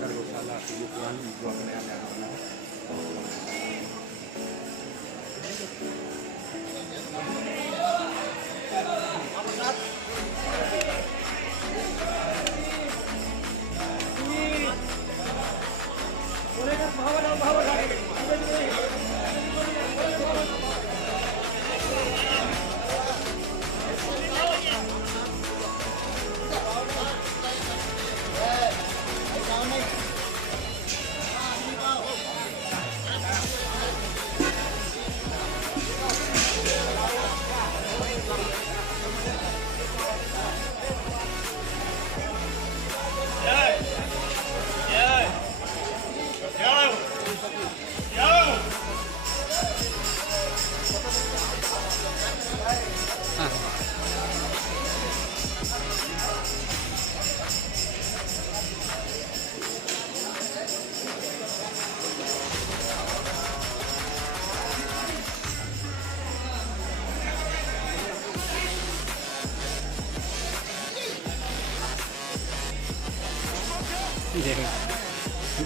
शंकर गौशाला की जो पुरानी जो अपने यहाँ बना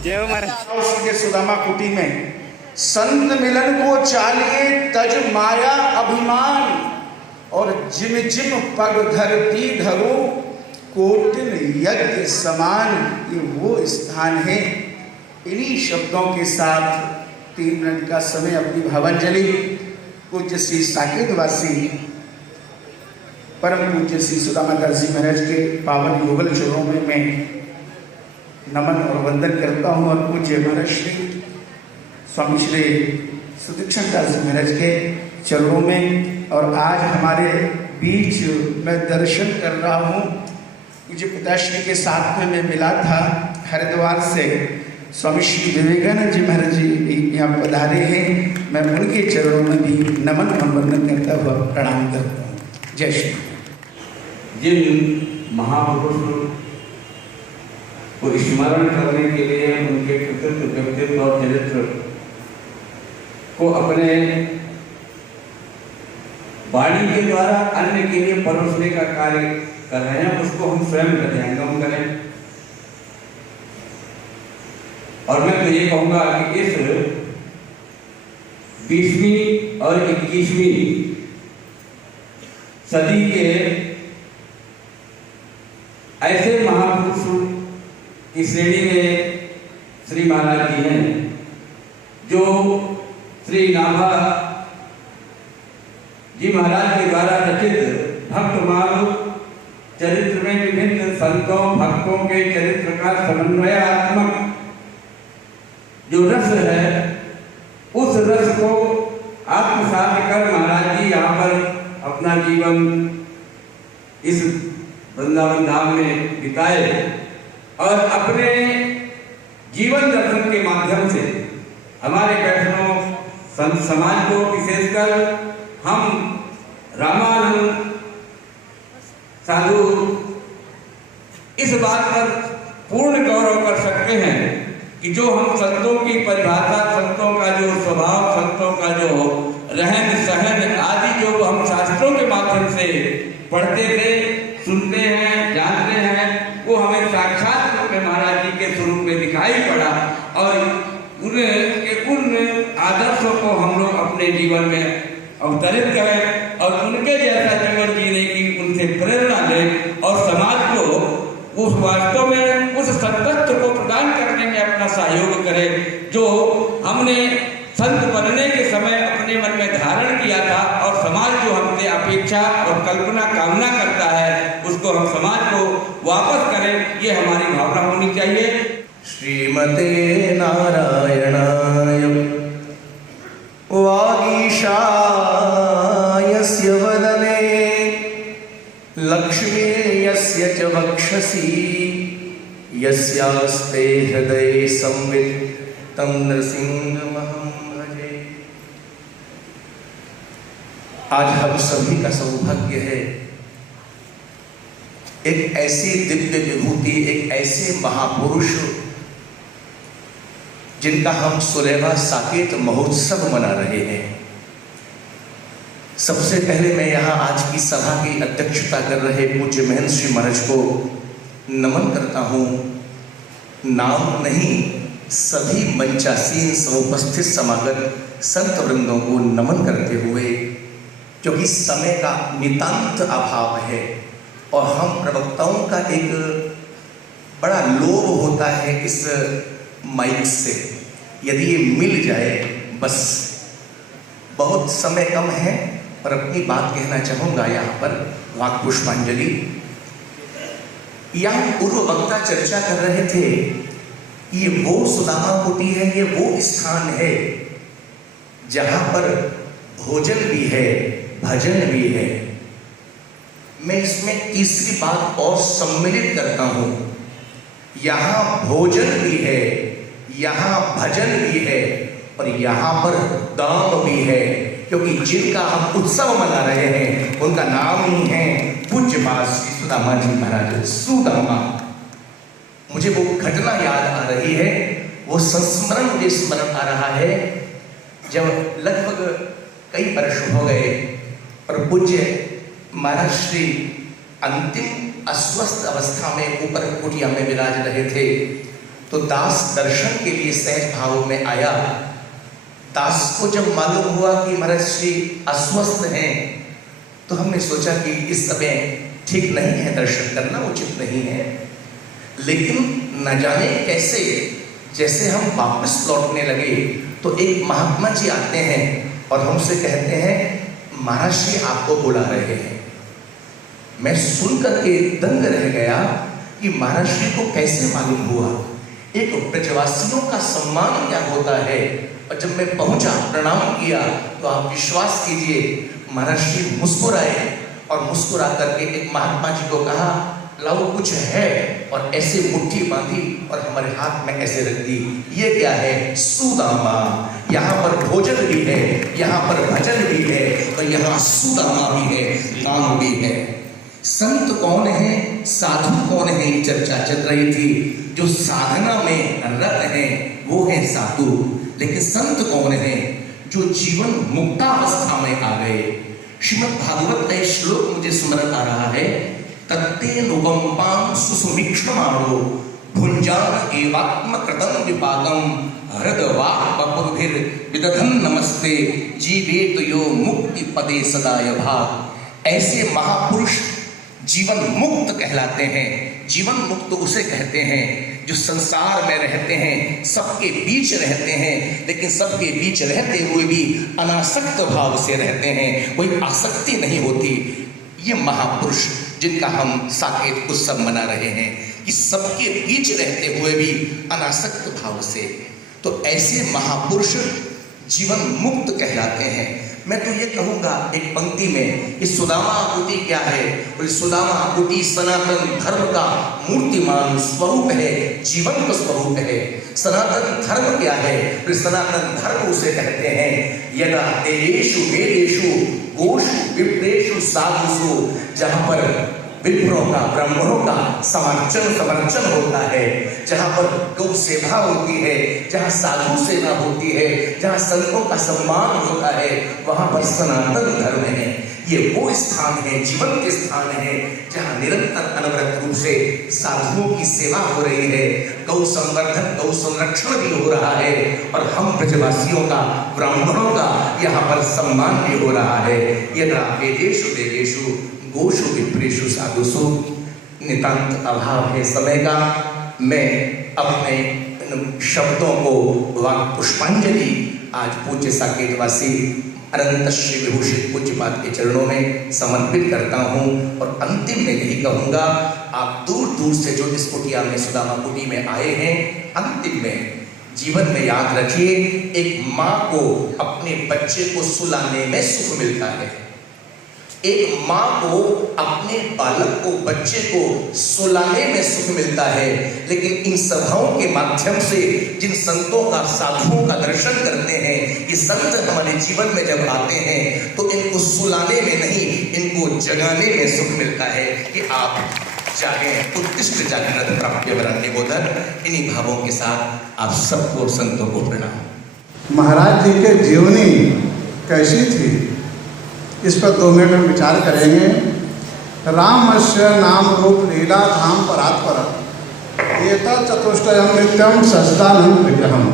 जय हो महाराज के सुदामा कुटी में संत मिलन को चालिए तज माया अभिमान और जिम जिम पग धरती धरो कोटिन यज्ञ समान। ये वो स्थान है। इन्हीं शब्दों के साथ 3 मिनट का समय अपनी भावांजलि पूज्य श्री साकेतवासी परम पूज्य श्री सुदामा दास जी महाराज के पावन युगल चरणों में मैं नमन और वंदन करता हूँ और पूज्य महाराज श्री स्वामी श्री सुदीक्षण दास जी महाराज के चरणों में। और आज हमारे बीच मैं दर्शन कर रहा हूँ पूज्य पिताश्री के साथ में मैं मिला था हरिद्वार से। स्वामी श्री विवेकानंद जी महाराज जी यहाँ पधारे हैं। मैं उनके चरणों में भी नमन और वंदन करता हुआ प्रणाम करता हूँ। जय श्री। जिन महापुरुष को स्मरण करने के लिए उनके कृतित्व व्यक्तित्व और चरित्र को अपने वाणी के द्वारा अन्य के लिए परोसने का कार्य कर रहे हैं, उसको हम स्वयं हृदयंगम करें। और मैं तो ये कहूँगा कि इस 20वीं और 21वीं सदी के ऐसे महापुरुष की श्रेणी में श्री महाराज जी हैं, जो श्री नाभा जी महाराज के द्वारा रचित भक्तमाल चरित्र में विभिन्न संतों भक्तों के चरित्र का समन्वयात्मक जो रस है, उस रस को आत्मसात कर महाराज जी यहाँ पर अपना जीवन इस वृंदावन धाम में बिताए और अपने जीवन दर्शन के माध्यम से हमारे वैष्णव संत समाज को, विशेषकर हम रामानंद साधु इस बात पर पूर्ण गौरव कर सकते हैं कि जो हम संतों की परिभाषा, संतों का जो स्वभाव, संतों का जो रहन सहन आदि जो हम शास्त्रों के माध्यम से पढ़ते थे, सुनते हैं, जानते हैं, वो हमें साक्षात रूप में महाराज जी के स्वरूप में दिखाई पड़ा। और उन आदर्शों को हम लोग अपने जीवन में अवतरित करें और उनके जैसा जीवन जीने की उनसे प्रेरणा लें और समाज को उस वास्तव में उस सत्तत्व को प्रदान करने में अपना सहयोग करें जो हमने संत बनने के समय अपने मन में धारण किया था। और समाज जो हमसे अपेक्षा और कल्पना कामना करता है, उसको हम समाज को वापस करें, ये हमारी भावना होनी चाहिए। श्रीमते नारायणाय वागीशायस्य वदने लक्ष्मी यस्य च वक्षसि यस्यास्ते हृदये संवित् तं नृसिंहमहं भजे। आज हम सभी का सौभाग्य है एक ऐसी दिव्य विभूति, एक ऐसे महापुरुष जिनका हम 16वां साकेत महोत्सव मना रहे हैं। सबसे पहले मैं यहाँ आज की सभा की अध्यक्षता कर रहे पूज्य महेंद्र श्री महाराज को नमन करता हूँ नाम नहीं, सभी मंचासीन समुपस्थित समागत संत वृंदों को नमन करते हुए, क्योंकि समय का नितांत अभाव है और हम प्रवक्ताओं का एक बड़ा लोभ होता है इस माइक से, यदि ये मिल जाए बस। बहुत समय कम है और अपनी बात कहना चाहूंगा यहाँ पर वाक पुष्पांजलि। यहाँ पूर्व वक्ता चर्चा कर रहे थे, ये वो सुदामा कुटी है, ये वो स्थान है जहां पर भोजन भी है, भजन भी है। मैं इसमें तीसरी बात और सम्मिलित करता हूं, यहां भोजन भी है, यहां भजन भी है और यहां पर दाम भी है, क्योंकि जिनका हम उत्सव मना रहे हैं उनका नाम ही है पूज्यपाद श्री सुदामा जी महाराज सुदामा। मुझे वो घटना याद आ रही है, वो संस्मरण मुझे स्मरण आ रहा है, जब लगभग कई वर्ष हो गए और पूज्य महाराज श्री अंतिम अस्वस्थ अवस्था में ऊपर कुटिया में विराज रहे थे, तो दास दर्शन के लिए सहज भाव में आया। दास को जब मालूम हुआ कि महाराज श्री अस्वस्थ हैं, तो हमने सोचा कि इस समय ठीक नहीं है, दर्शन करना उचित नहीं है। लेकिन न जाने कैसे जैसे हम वापस लौटने लगे तो एक महात्मा जी आते हैं और हमसे कहते हैं, महाराज श्री आपको बुला रहे हैं। मैं सुन करके दंग रह गया कि महाराज श्री को कैसे मालूम हुआ, एक ब्रजवासियों का सम्मान क्या होता है। और जब मैं पहुंचा, प्रणाम किया, तो आप विश्वास कीजिए महाराज श्री मुस्कुराए और मुस्कुरा करके एक महात्मा जी को कहा, लाओ कुछ है, और ऐसे मुट्ठी बांधी और हमारे हाथ में ऐसे रख दी। ये क्या है? सुदामा। यहाँ पर भोजन भी है, यहाँ पर भजन भी है और यहाँ सुदामा भी है, नाम भी है। संत कौन है, साधु कौन है, चर्चा चल रही थी। जो साधना में रत है वो है साधु, लेकिन संत कौन है? जो जीवन मुक्तावस्था में आ गए। श्रीमद् भागवत का श्लोक मुझे स्मरण आ रहा है, तत्ते नुकंपां सुसुमीक्ष्णमाणो भुंजान एवात्म कृतं विपाकं हृदवाक् बपुर्भिर विदधन् नमस्ते जीवेत यो मुक्ति पदे सदाय भाग। ऐसे महापुरुष जीवन मुक्त कहलाते हैं। जीवन मुक्त उसे कहते हैं जो संसार में रहते हैं, सबके बीच रहते हैं, लेकिन सबके बीच रहते हुए भी अनासक्त भाव से रहते हैं, कोई आसक्ति नहीं होती। ये महापुरुष जिनका हम साकेत उत्सव मना रहे हैं कि सबके बीच रहते हुए भी अनासक्त भाव से, तो ऐसे महापुरुष जीवन मुक्त कहलाते हैं। मैं तो ये कहूँगा एक पंक्ति में, इस सुदामा कुटी क्या है? और सुदामा कुटी सनातन धर्म का मूर्तिमान स्वरूप है, जीवंत स्वरूप है। सनातन धर्म क्या है? फिर सनातन धर्म उसे कहते हैं, यदा देवेषु वेदेषु गोषु विप्रेषु साधुषु, जहाँ पर विप्रों का, ब्राह्मणों का समर्चन होता है, जहाँ पर गौ सेवा होती है, जहाँ साधु सेवा होती है, जहाँ संतों का सम्मान होता है, वहाँ पर सनातन धर्म है। ये वो स्थान है, जीवन के स्थान है, जहाँ निरंतर अनवरत रूप से साधुओं की सेवा हो रही है, गौ संवर्धन, गौ संरक्षण भी हो रहा है, और हम ब्रजवासियों का, ब्राह्मणों का यहाँ पर सम्मान भी हो रहा है। यदा वेदेषु देवेषु गोषु विप्रेषु साधुषु। नितांत अभाव है समय का, मैं अपने शब्दों को वाक पुष्पांजलि आज पूज्य साकेतवासी अनंत श्री विभूषित पूज्यपाद के चरणों में समर्पित करता हूँ। और अंतिम में यही कहूँगा, आप दूर दूर से जो इस कुटिया में, सुदामा कुटी में आए हैं, अंतिम में जीवन में याद रखिए, एक माँ को अपने बच्चे को सुलाने में सुख मिलता है। एक माँ को अपने बालक को, बच्चे को सुलाने में सुख मिलता है, लेकिन इन सभाओं के माध्यम से जिन संतों का, साधुओं का दर्शन करते हैं, ये संत हमारे जीवन में जब आते हैं तो इनको सुलाने में नहीं, इनको जगाने में सुख मिलता है कि आप जागें, उत्कृष्ट जागृत प्राप्य वरण्यबोधन। इन्हीं भावों के साथ आप सबको, संतों को प्रणाम। महाराज जी के जीवनी कैसी थी, इस पर 2 मिनट हम विचार करेंगे। रामस्य नाम रूप लीला धाम परात्पर एतत् चतुष्टयं नित्यं सच्चिदानंद विग्रहम।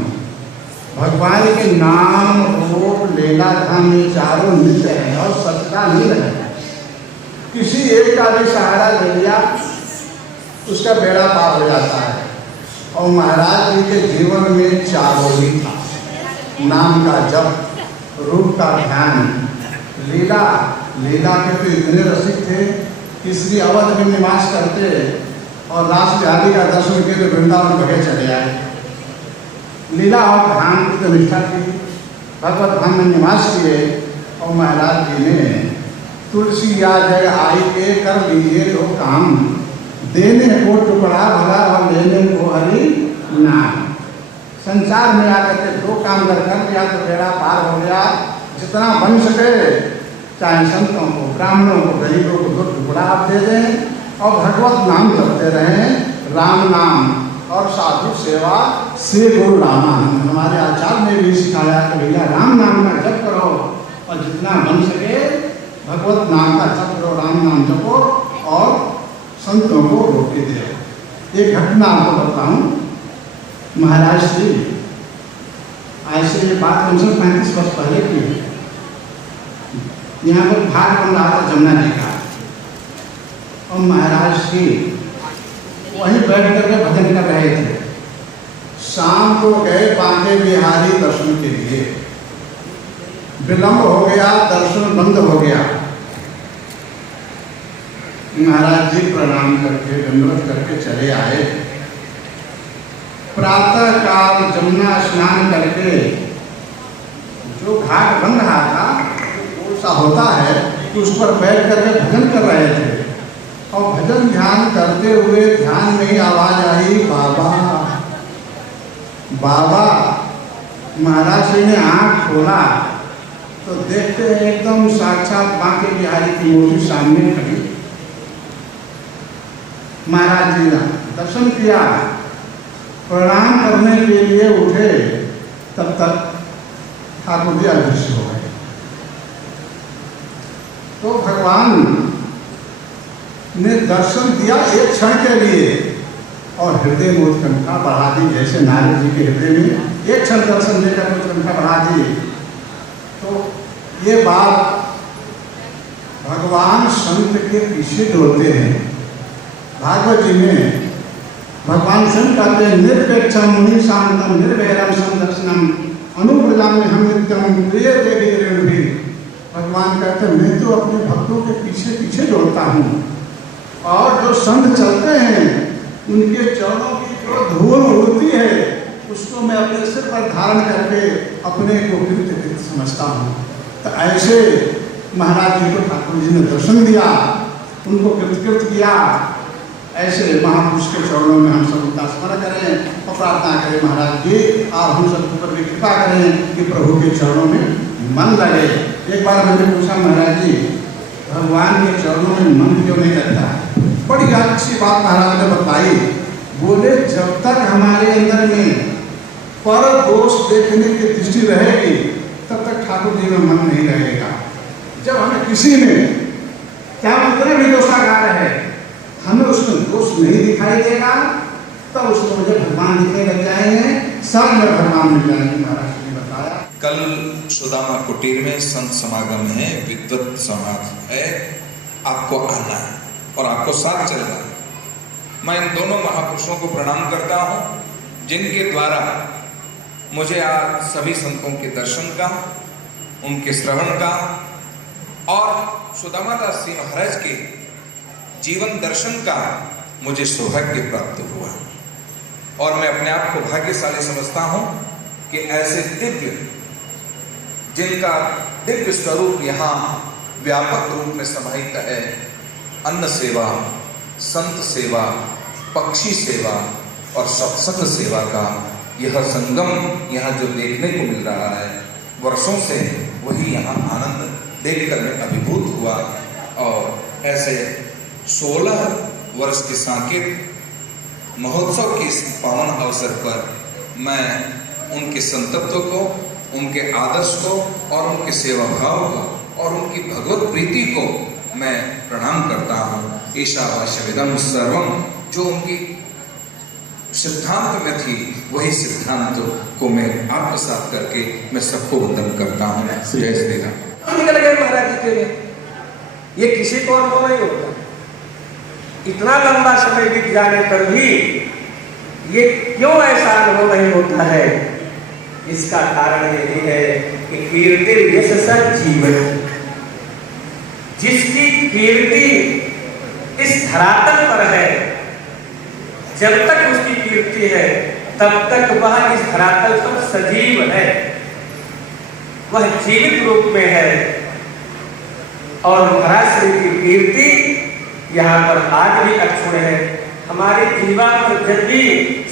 भगवान के नाम रूप लीला धाम ये चारों नित्य है और सच्चिदानंद है। किसी एक का भी सहारा ले लिया उसका बेड़ा पार हो जाता है। और महाराज जी के जीवन में चारों ही था, नाम का जप, रूप का ध्यान, लीला। लीला के तो इतने रसिक थे कि श्री अवध में निवास करते और रास बिहारी का दर्शन के लिए वृंदावन भगे चले आए। लीला और ध्यान की तो निष्ठा थी, भगवत धाम में निवास किए। और महाराज जी ने तुलसी या जय आई के कर लीजिए तो काम, देने को टुकड़ा भला और लेने को हरि नाम। संसार में आकर के दो काम कर दिया तो बेड़ा पार हो गया। जितना बन सके चाहे संतों को, ब्राह्मणों को, गरीबों को दो टुकड़ा आप दे दें और भगवत नाम करते रहें। राम नाम और साधु सेवा से गुरु रामानंद। हमारे आचार्य ने भी सिखाया कि भैया राम नाम का जप करो और जितना बन सके भगवत नाम का जप करो, राम नाम जपो और संतों को रोके दे। एक घटना आपको बताऊं। महाराज श्री आज से ये बात कम से कम 35 वर्ष पहले की है। यहाँ पर घाट बन रहा था जमुना जी का और महाराज श्री वहीं बैठ करके भजन कर रहे थे। शाम को गए बांके बिहारी दर्शन के लिए, विलंब हो गया, दर्शन बंद हो गया। महाराज जी प्रणाम करके दंडवत करके चले आए। प्रातः काल जमुना स्नान करके जो घाट बन रहा था सा होता है कि उस पर बैठ करके भजन कर रहे थे और भजन ध्यान करते हुए ध्यान में ही आवाज आई बाबा बाबा। महाराज जी ने आंख खोला तो देखते एकदम साक्षात बांके बिहारी की मूर्ति सामने खड़ी। महाराज जी ने दर्शन किया, प्रणाम करने के लिए उठे, तब तक ठाकुर जी अदृश्य हो गए। तो भगवान ने दर्शन दिया एक क्षण के लिए और हृदय में उत्कंठा बढ़ा दी। जैसे नारद जी के हृदय में एक क्षण दर्शन देकर उत्कंठा बढ़ा दी। तो ये बात भगवान संत के पीछे दौड़ते हैं। भागवत जी में भगवान स्वयं कहते हैं निरपेक्षम मुनि शांतम निर्वैरम समदर्शनम अनुप्रजाम हम नित्यम प्रिय देवी ऋण भी। भगवान कहते हैं मैं तो अपने भक्तों के पीछे पीछे दौड़ता हूँ और जो संत चलते हैं उनके चरणों की जो धूल उड़ती है उसको मैं अपने सिर पर धारण करके अपने को कृत समझता हूँ। तो ऐसे महाराज जी को ठाकुर जी ने दर्शन दिया, उनको कृतकृत किया। ऐसे महापुरुष के चरणों में हम सब उनका स्मरण करें और प्रार्थना करें महाराज जी आप हम सब पर भी कृपा करें कि प्रभु के चरणों में मन लगे। एक बार मैंने पूछा महाराज जी भगवान के चरणों में मन क्यों नहीं लगता? बड़ी अच्छी बात महाराज ने बताई। बोले जब तक हमारे अंदर में पर दोष देखने की दृष्टि रहेगी तब तक ठाकुर जी में मन नहीं रहेगा। जब हमें किसी में क्या कितने भी दोषाकार है हमें उसमें दोष नहीं दिखाई देगा तब उसको मुझे भगवान दिखने लग जाएंगे, सब में भगवान मिल जाएंगे। महाराज जी ने बताया कल सुदामा कुटीर में संत समागम है, विद्वत समाज है, आपको आना है और आपको साथ चलना है। मैं इन दोनों महापुरुषों को प्रणाम करता हूँ जिनके द्वारा मुझे आज सभी संतों के दर्शन का, उनके श्रवण का और सुदामा दास जी महाराज के जीवन दर्शन का मुझे सौभाग्य प्राप्त हुआ और मैं अपने आप को भाग्यशाली समझता हूँ कि ऐसे दिव्य जिनका दिव्य स्वरूप यहाँ व्यापक रूप में समाहित है, अन्न सेवा, संत सेवा, पक्षी सेवा और सत्संग सेवा का यह संगम यहाँ जो देखने को मिल रहा है, वर्षों से वही यहाँ आनंद देखकर मैं अभिभूत हुआ। और ऐसे 16 वर्ष के सांकेत महोत्सव के इस पावन अवसर पर मैं उनके संतत्व को, उनके आदर्श को और उनके सेवा भाव को और उनकी भगवत प्रीति को मैं प्रणाम करता हूँ। ईशावास्यविदं सर्वम, जो उनकी सिद्धांत में थी, वही सिद्धांत को मैं आत्मसात करके मैं सबको वंदन करता हूँ। जय श्री राम। निकल गए महाराज जी के लिए, ये किसी को अनुभव नहीं होता। इतना लंबा समय बीत जाने पर भी ये क्यों ऐसा अनुभव नहीं होता है? इसका कारण यही है कि कीर्ति यश सत जीवन, जिसकी कीर्ति इस धरातल पर है, जब तक उसकी कीर्ति है तब तक वह इस धरातल पर सजीव है, वह जीवित रूप में है। और महाराज श्री की कीर्ति यहाँ पर आज भी अक्षुण है। हमारे जीवन पर जब भी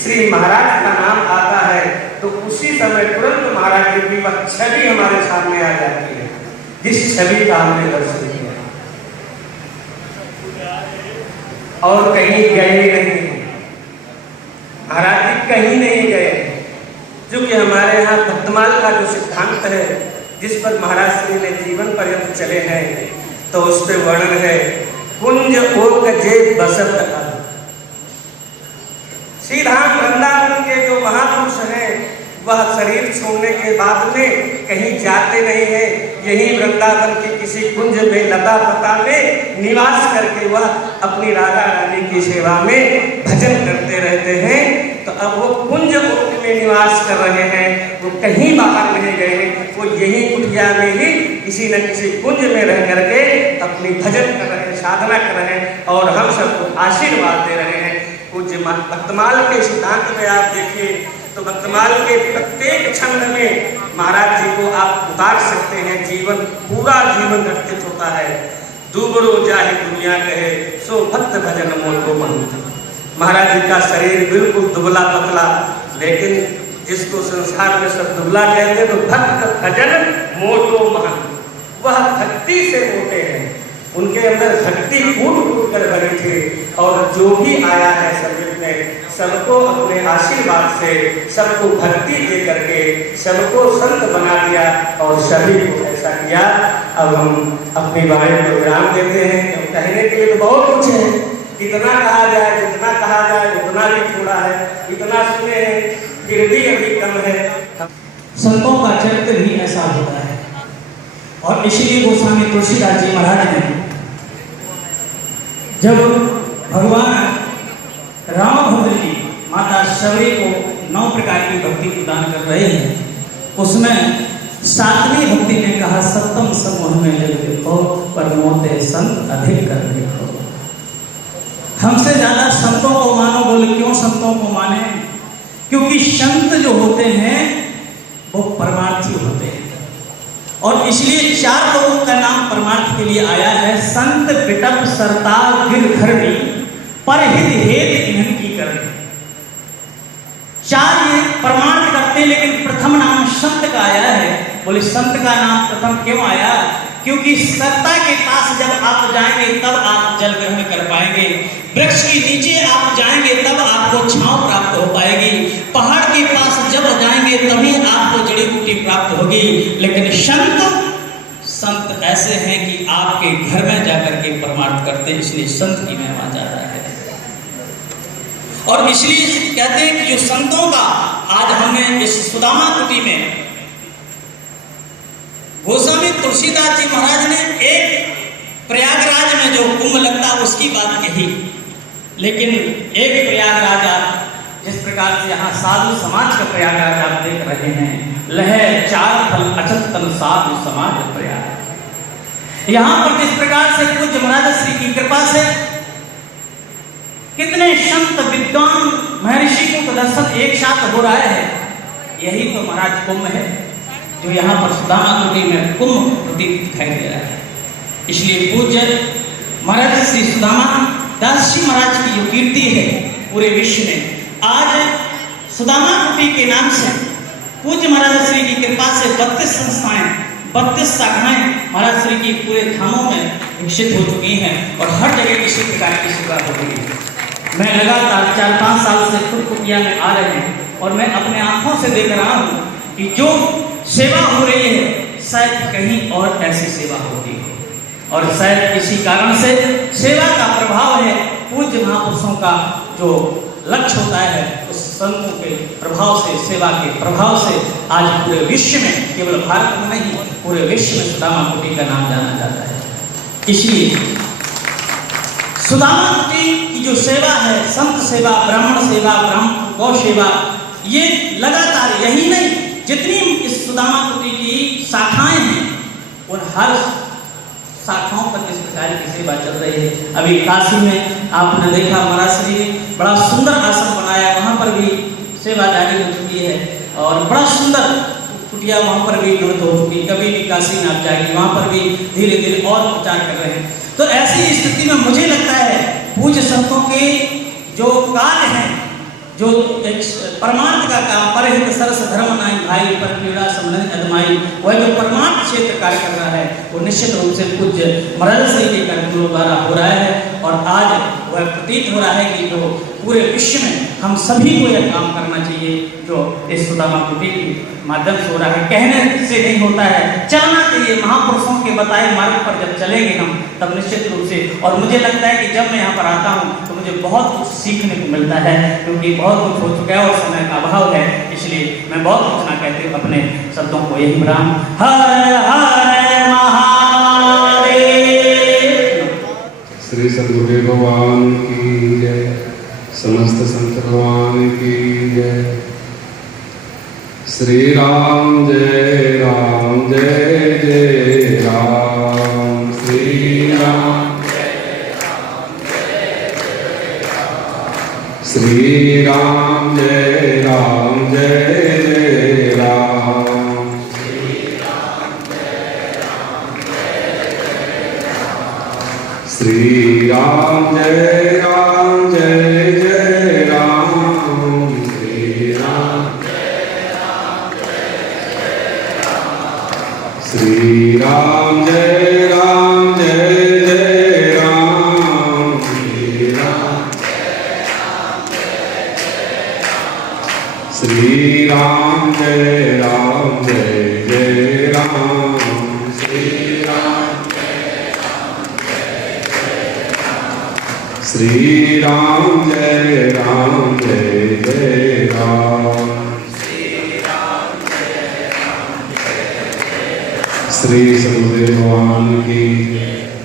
श्री महाराज का नाम आता है तो उसी समय तुरंत महाराज जी की वह छवि हमारे सामने आ जाती है, जिस छवि का हमने दर्शन किया और कहीं गए नहीं। महाराज जी कहीं नहीं गए, क्योंकि हमारे यहाँ भक्तमाल का जो सिद्धांत है, जिस पर महाराज श्री ने जीवन पर्यंत चले हैं, तो उस पर वर्णन है कुंज ओक जे बसत। सीधा वृंदावन के जो महापुरुष हैं वह शरीर छोड़ने के बाद में कहीं जाते नहीं है, यही वृंदावन के किसी कुंज में लता पता में निवास करके वह अपनी राधा रानी की सेवा में भजन करते रहते हैं। तो अब वो कुंज ओक में निवास कर रहे हैं, वो कहीं बाहर नहीं गए, वो यही कुटिया में ही किसी न किसी कुंज में रह करके अपनी भजन कर रहे हैं, साधना कर रहे हैं और हम सबको आशीर्वाद दे रहे हैं। कुछ भक्तमाल के सिद्धांत में आप देखिए तो भक्तमाल के प्रत्येक छंद में महाराज जी को आप उतार सकते हैं। जीवन पूरा जीवन घटित होता है। दुबरो जाहे दुनिया कहे सो भक्त भजन मोटो महंत। महाराज जी का शरीर बिल्कुल दुबला पतला, लेकिन जिसको संसार में सब दुबला कहते तो भक्त भजन मोटो महंत, वह भक्ति से मोटे हैं। उनके अंदर भक्ति फूट फूट कर भरी थी और जो भी आया है शरीर में सबको अपने आशीर्वाद से, सबको भक्ति दे करके सबको संत बना दिया और सभी को ऐसा किया। अब हम अपनी वाणी को विराम देते हैं। तो कहने के लिए तो बहुत कुछ है, कितना कहा जाए, जितना कहा जाए उतना भी थोड़ा है, इतना सुने हैं फिर भी अभी कम है। संतों का चरित्र भी ऐसा होता है और इसीलिए गोस्वामी तुलसीदास जी महाराज ने जब भगवान रामभद्र जी माता शबरी को 9 प्रकार की भक्ति प्रदान कर रहे हैं, उसमें 7वीं भक्ति ने कहा सप्तम समूह में लग देखो पर मोते संत अधिक कर देखो। हमसे ज्यादा संतों को मानो। बोले क्यों संतों को माने? क्योंकि संत जो होते हैं वो परमार्थी होते हैं और इसलिए 4 लोगों का नाम परमार्थ के लिए आया है। संत पिटप सरतार गिरधरणी पर हित हेत इन्हन की करनी। 4 ये परमार्थ करते हैं, लेकिन प्रथम नाम संत का आया है। बोले संत का नाम प्रथम क्यों आया? क्योंकि सत्ता के पास जब आप जाएंगे तब आप जल ग्रहण कर पाएंगे, वृक्ष के नीचे आप जाएंगे तब आपको छांव प्राप्त हो पाएगी, पहाड़ के पास जब जाएंगे तभी आपको जड़ी बूटी प्राप्त होगी। लेकिन संत ऐसे हैं कि आपके घर में जाकर के परमार्थ करते हैं, इसलिए संत की महिमा ज्यादा है। और इसलिए कहते हैं कि जो संतों का आज हमने इस सुदामा कुटी में गोस्वामी तुलसीदास जी महाराज ने एक प्रयागराज में जो कुंभ लगता उसकी बात कही, लेकिन एक प्रयागराज आप जिस प्रकार से यहाँ साधु समाज का प्रयागराज आप देख रहे हैं, लहे 4 फल अचल तन साधु समाज प्रयाग। यहाँ पर जिस प्रकार से पूज्य महाराज श्री की कृपा से कितने संत विद्वान महर्षि को दर्शन एक साथ हो रहा है, यही तो महाराज कुंभ है जो यहाँ पर सुदामा कुटी में कुंभ प्रतीक दिखाई दे रहा है। इसलिए पूज्य महाराज श्री सुदामा दास जी महाराज की जो कीर्ति है पूरे विश्व में, आज सुदामा कुटी के नाम से पूज्य महाराज श्री की कृपा से 32 संस्थाएं 32 शाखाएं महाराज श्री की पूरे धामों में विकसित हो चुकी हैं और हर जगह किसी प्रकार की सेवा हो रही है। मैं लगातार 4-5 साल से खुद कुटिया में आ रहे हैं और मैं अपने आंखों से देख रहा हूँ कि जो सेवा हो रही है शायद कहीं और ऐसी सेवा होती है और शायद इसी कारण से सेवा का प्रभाव है। पूज्य महापुरुषों का जो लक्ष्य होता है, उस संतों के प्रभाव से, सेवा के प्रभाव से आज पूरे विश्व में, केवल भारत में नहीं, पूरे विश्व में सुदामा कुटी का नाम जाना जाता है। इसलिए सुदामा कुटी की जो सेवा है, संत सेवा, ब्राह्मण सेवा, ब्राह्मण गौ सेवा, ये लगातार, यही नहीं, जितनी इस सुदामा कुटी की शाखाएं हैं उन हर शाखाओं पर इस प्रकार की सेवा चल रही है। अभी काशी में आपने देखा महाराज श्री ने बड़ा सुंदर आश्रम बनाया, वहाँ पर भी सेवा जारी हो चुकी है और बड़ा सुंदर कुटिया वहाँ पर भी निर्मित हो चुकी। कभी भी काशी में आप जाएंगे वहाँ पर भी धीरे धीरे और प्रचार कर रहे हैं। तो ऐसी स्थिति में मुझे लगता है पूज्य संतों के जो कार्य हैं, जो एक परमार्थ का काम, परहित सरस धर्म नाई भाई पर पीड़ा समन अदमाई, वह जो परमार्थ क्षेत्र कार्य कर रहा है वो निश्चित रूप से पूज्य महाराज श्री के कार्यक्रमों द्वारा हो रहा है। और आज वह प्रतीत हो रहा है कि जो पूरे विश्व में हम सभी को यह काम करना चाहिए जो इस सुदामा कुटी के माध्यम से हो रहा है। कहने से नहीं होता है, चलना चाहिए। महापुरुषों के बताए मार्ग पर जब चलेंगे हम, तब निश्चित रूप से, और मुझे लगता है कि जब मैं यहाँ पर आता हूँ तो मुझे बहुत कुछ सीखने को मिलता है, क्योंकि बहुत कुछ हो चुका है और समय का अभाव है। इसलिए मैं बहुत कुछ ना कहते हुए अपने शब्दों को यही विराम। हर हर महादेव। श्री सद्गुरुदेव भगवान की जय, समस्त संत भगवान की जय। श्री राम जय राम, जय जय राम। श्री राम जय राम, जय जय राम। श्री राम जय राम, जय जय राम। श्री राम जय राम, जय जय राम। श्री राम जय राम, जय जय राम। श्री राम श्री राम जय राम, जय जय राम। श्री राम जय राम, जय जय राम। श्री राम जय राम, जय जय राम। श्री राम जय राम, जय जय राम। श्री राम जय राम, जय जय राम। श्री सद्गुरुदेव भगवान की,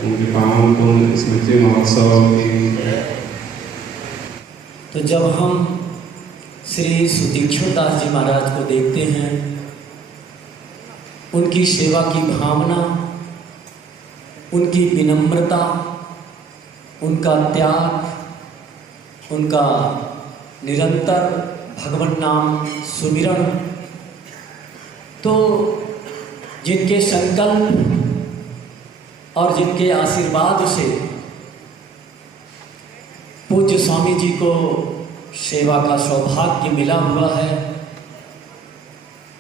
उनके पावन पुण्य स्मृति महोत्सव की। तो जब हम श्री सुदीक्षित दास जी महाराज को देखते हैं, उनकी सेवा की भावना, उनकी विनम्रता, उनका त्याग, उनका निरंतर भगवान नाम सुमिरन, तो जिनके संकल्प और जिनके आशीर्वाद से पूज्य स्वामी जी को सेवा का सौभाग्य मिला हुआ है,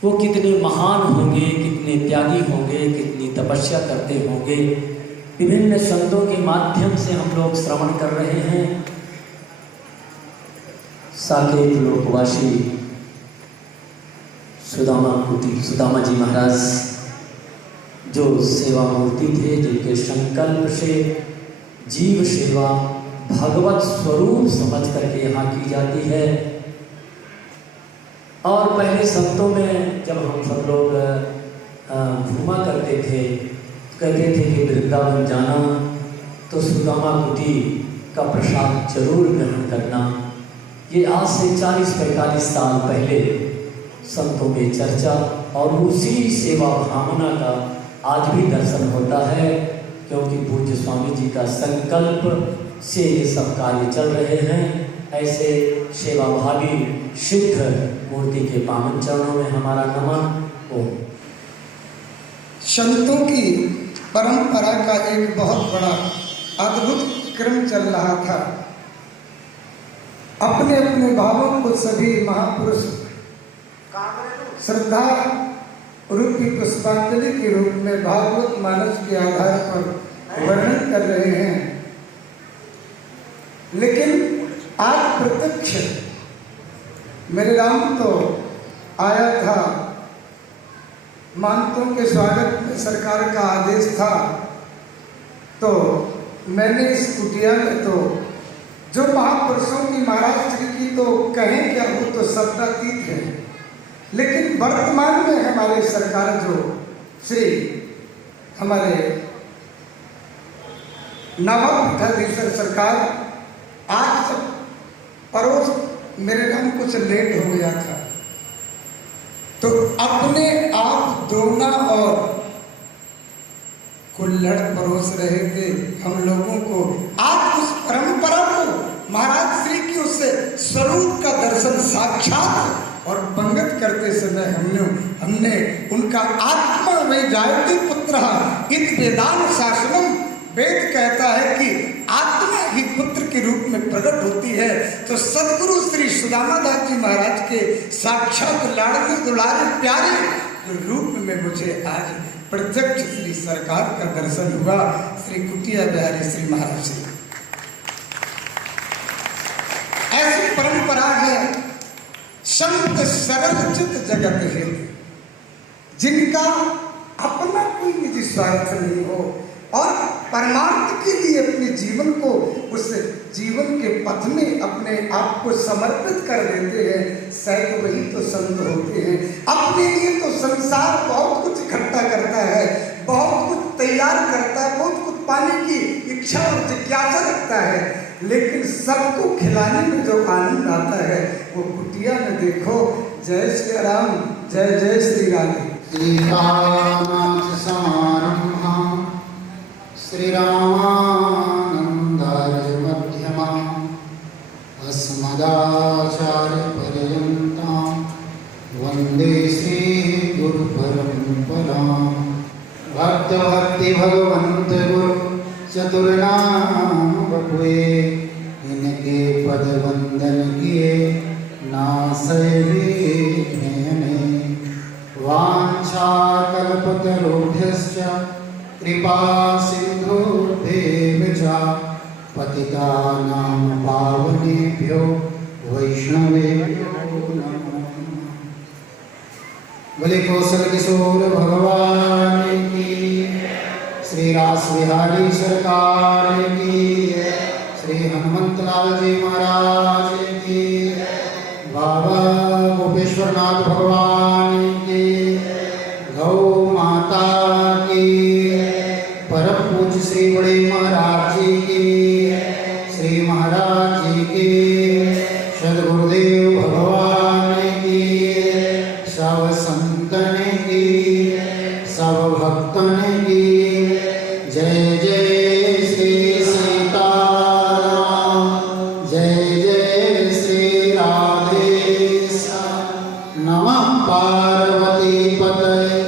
वो कितने महान होंगे, कितने त्यागी होंगे, कितनी तपस्या करते होंगे। विभिन्न संतों के माध्यम से हम लोग श्रवण कर रहे हैं। साकेत लोकवासी सुदामा जी महाराज जो सेवा मूर्ति थे, जिनके संकल्प से जीव सेवा भगवत स्वरूप समझ करके यहाँ की जाती है। और पहले संतों में जब हम सब लोग घूमा करते थे, कहते थे कि वृंदावन जाना तो सुदामा कुटी का प्रसाद जरूर ग्रहण करना। ये आज से 40-45 साल पहले संतों में चर्चा, और उसी सेवा भावना का आज भी दर्शन होता है, क्योंकि पूज्य स्वामी जी का संकल्प से ये सब कार्य चल रहे हैं। ऐसे सेवाभावी सिद्ध मूर्ति के पावन चरणों में हमारा नमन हो। संतों की परंपरा का एक बहुत बड़ा अद्भुत क्रम चल रहा था। अपने अपने भावों को सभी महापुरुष श्रद्धा रूपी पुष्पांजलि के रूप में भागवत मानस के आधार पर वर्णन कर रहे हैं। लेकिन आज प्रत्यक्ष मेरे राम तो आया था, मानतों के स्वागत में सरकार का आदेश था, तो मैंने इस कुटिया में तो जो महापुरुषों की महाराज श्री की तो कहें क्या, वो तो शब्दातीत है। लेकिन वर्तमान में हमारे सरकार जो श्री हमारे नवाब पीठाधीश्वर सरकार आज जब परोस मेरे नाम कुछ लेट हो गया था तो अपने आप दोना और कुल्हड़ परोस रहे थे हम लोगों को। आज उस परंपरा को महाराज श्री की उस स्वरूप का दर्शन साक्षात और पंगत करते समय हमने उनका आत्मा में जायते पुत्र इत वेदांत शासनम, वेद कहता है कि आत्मा ही पुत्र के रूप में प्रकट होती है। तो सदगुरु श्री सुदामा दास जी महाराज के साक्षात लाडले दुलारे प्यारे रूप में मुझे आज प्रत्यक्ष श्री सरकार का दर्शन हुआ। श्री कुटिया बिहारी श्री महाराज श्री ऐसी परंपरा है। संत सरल चित जगत है, जिनका अपना कोई निजी स्वार्थ नहीं हो और परमार्थ के लिए अपने जीवन को उस जीवन के पथ में अपने आप को समर्पित कर देते हैं, शायद वही तो संत होते हैं। अपने लिए तो संसार बहुत कुछ इकट्ठा करता है, बहुत कुछ तैयार करता है, बहुत कुछ पाने की इच्छा और जिज्ञासा रखता है, लेकिन सबको खिलाने में जो आनंद आता है वो कुटिया में देखो। जय श्री राम, जय जय श्री राम। सीतानाथ समारंभा श्री रामानंदार्य मध्यमा अस्मदाचार्य पर्यन्तां वंदे श्री गुरु परंपरा। भक्त भक्ति भगवंत गुरु चतुर्नाम बपुए, इनके पद वंदन किए नासय विघ्ने। वांछा कल्पतरुभ्यश्च कृपा सिंधुभ्येव च पतितानां पावनेभ्यो वैष्णवेभ्यो नमः। बोले कौशल किशोर भगवान की, श्री रास बिहारी सरकार की, श्री हनुमंतलाल जी महाराज की, बाबा गोपेश्वरनाथ भगवान की, गौ माता की, परम पूज्य श्री बड़े महाराज जी की, श्री महाराज जी की, सदगुरुदेव भगवान की, सब संतन की, सब भक्तन की। जय जय श्री सीताराम, जय जय श्री राधेश्याम। नमः पार्वती पतये।